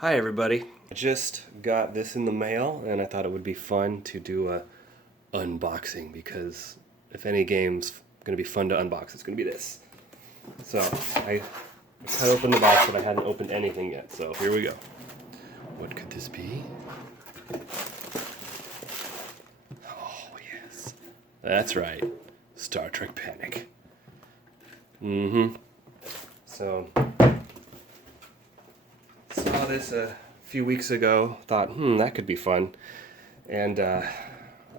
Hi everybody. I just got this in the mail and I thought it would be fun to do a unboxing because if any game's going to be fun to unbox, it's going to be this. So I cut open the box but I hadn't opened anything yet, so here we go. What could this be? Oh yes. That's right. Star Trek Panic. So saw this a few weeks ago, thought, that could be fun. And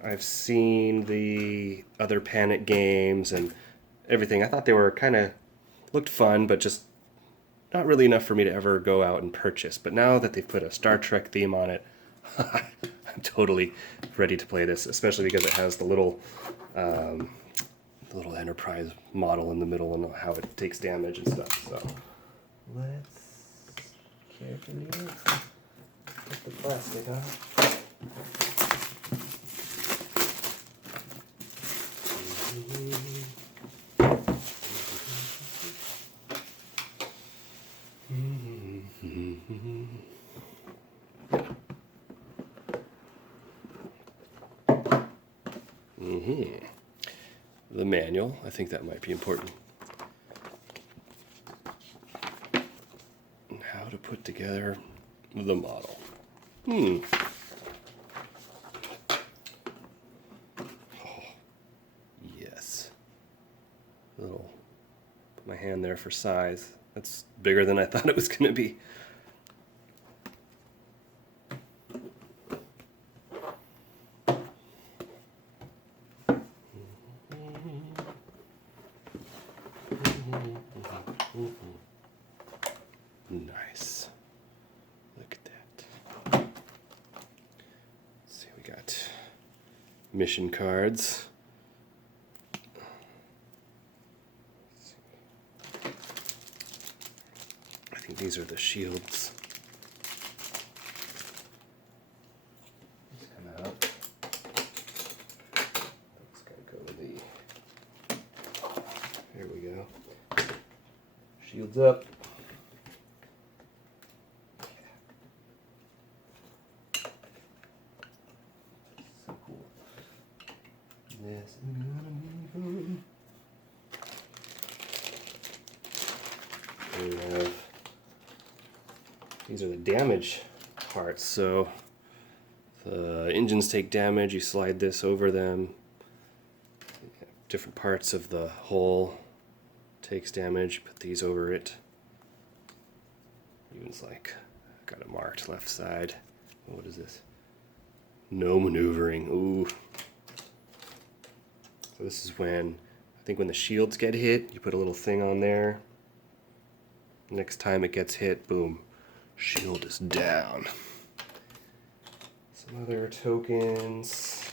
I've seen the other Panic games and everything. I thought they were looked fun, but just not really enough for me to ever go out and purchase. But now that they've put a Star Trek theme on it, I'm totally ready to play this, especially because it has the little Enterprise model in the middle and how it takes damage and stuff. So let's carefully get the plastic off. The manual, I think that might be important. And how to put together the model. Oh, yes. Little, put my hand there for size. That's bigger than I thought it was going to be. Nice. Look at that. Let's see, we got mission cards. I think these are the shields. These come out. It's gonna go to the. Here we go. Shields up. So cool. This is gonna be fun. We have, these are the damage parts. So the engines take damage, you slide this over them. Different parts of the hull takes damage, put these over it. Even's like, got it marked left side. What is this? No maneuvering. Ooh. So this is when, I think when the shields get hit, you put a little thing on there. Next time it gets hit, boom, shield is down. Some other tokens.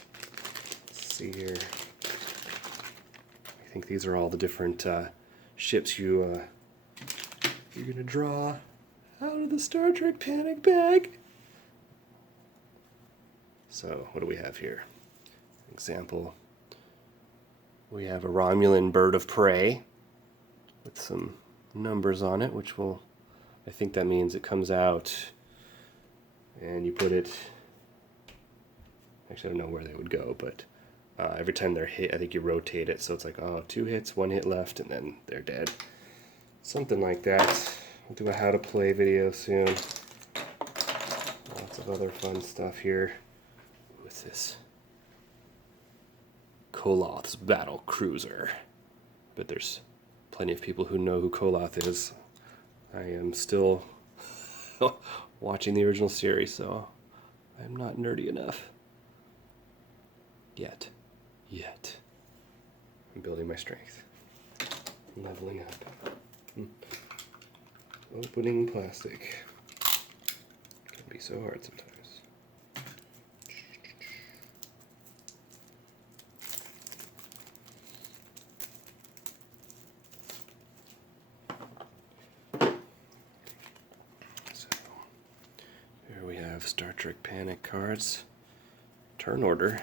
Let's see here. I think these are all the different ships you're gonna draw out of the Star Trek Panic bag. So what do we have here? Example. We have a Romulan bird of prey with some numbers on it, which will, I think that means it comes out and you put it, actually I don't know where they would go, but every time they're hit, I think you rotate it, so it's like, oh, 2 hits, 1 hit left, and then they're dead. Something like that. We'll do a how to play video soon. Lots of other fun stuff here. What's this? Koloth's battle cruiser. But there's plenty of people who know who Koloth is. I am still watching the original series, so I'm not nerdy enough. Yet. I'm building my strength. Leveling up. Opening plastic. Can be so hard sometimes. So, here we have Star Trek Panic cards. Turn order.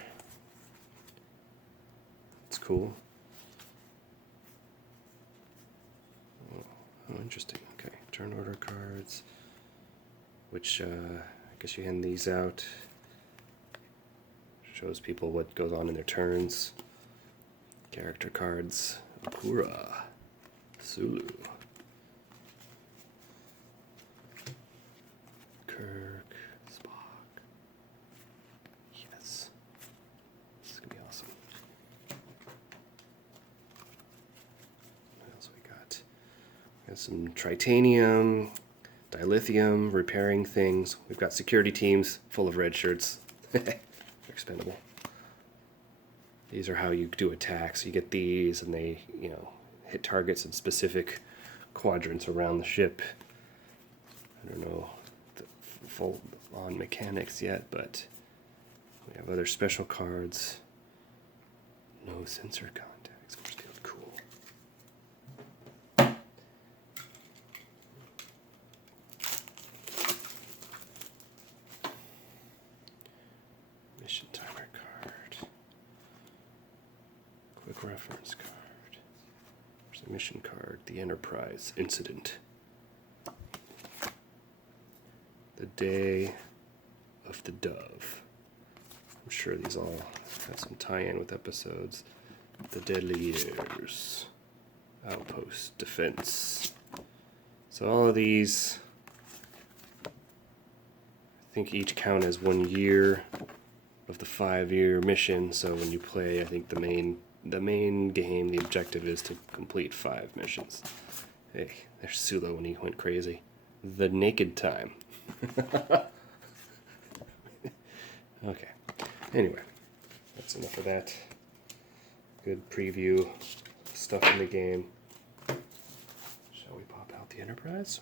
It's cool. Oh, interesting. Okay, turn order cards. which I guess you hand these out. Shows people what goes on in their turns. Character cards. Uhura. Sulu. Kirk. Spock. Yes. This is going to be awesome. What else we got? We got some tritanium, dilithium, repairing things. We've got security teams full of red shirts. They're expendable. These are how you do attacks. You get these, and they, hit targets in specific quadrants around the ship. I don't know the full-on mechanics yet, but we have other special cards. No sensor contacts. Force field, cool. Mission timer card. Quick reference card. There's the mission card. The Enterprise Incident. The Day of the Dove. I'm sure these all have some tie-in with episodes. The Deadly Years. Outpost Defense. So all of these, I think each count as 1 year of the 5-year mission. So when you play, I think the main game, the objective is to complete 5 missions. Hey, there's Sulu when he went crazy. The Naked Time. Okay. Anyway, that's enough of that. Good preview stuff in the game. Shall we pop out the Enterprise?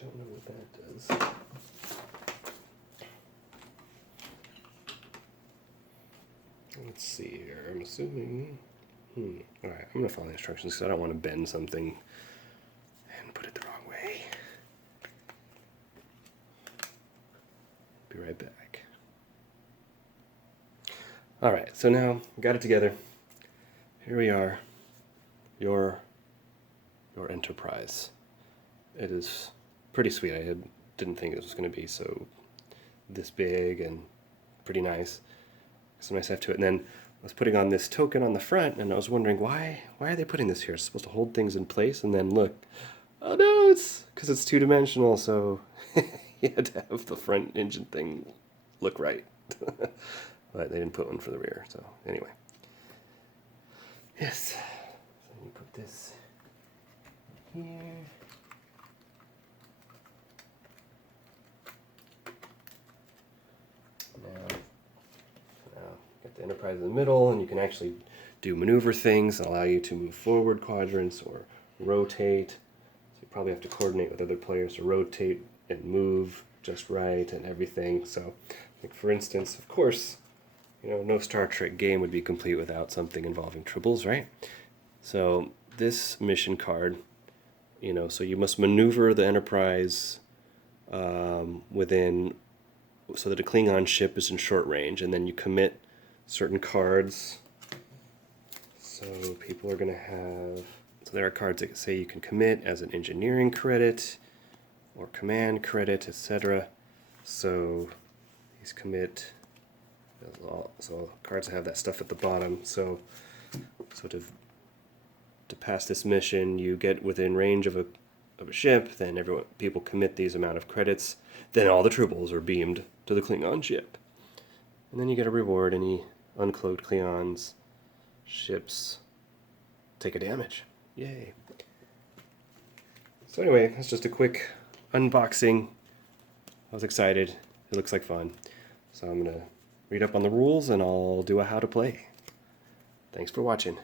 Don't know what that does. Let's see here. I'm assuming. Alright, I'm going to follow the instructions because I don't want to bend something and put it the wrong way. Be right back. Alright, so now we got it together. Here we are. Your Enterprise. It is pretty sweet. I didn't think it was going to be this big and pretty nice. Some nice stuff to it. And then I was putting on this token on the front, and I was wondering why are they putting this here? It's supposed to hold things in place, and then look, oh no, it's because it's 2-dimensional, so you had to have the front engine thing look right. But they didn't put one for the rear, so anyway. Yes. So let me put this here. Now, got the Enterprise in the middle, and you can actually do maneuver things that allow you to move forward quadrants or rotate. So you probably have to coordinate with other players to rotate and move just right and everything. So, like for instance, of course, no Star Trek game would be complete without something involving triples, right? So this mission card, so you must maneuver the Enterprise within, so that a Klingon ship is in short range, and then you commit certain cards. So people are going to have, so there are cards that say you can commit as an engineering credit or command credit, etc. So these commit, so cards that have that stuff at the bottom. So to pass this mission, you get within range of a ship, then people commit these amount of credits, then all the triples are beamed to the Klingon ship. And then you get a reward. Any uncloaked Klingons ships take a damage. Yay. So anyway, that's just a quick unboxing. I was excited. It looks like fun. So I'm going to read up on the rules and I'll do a how to play. Thanks for watching.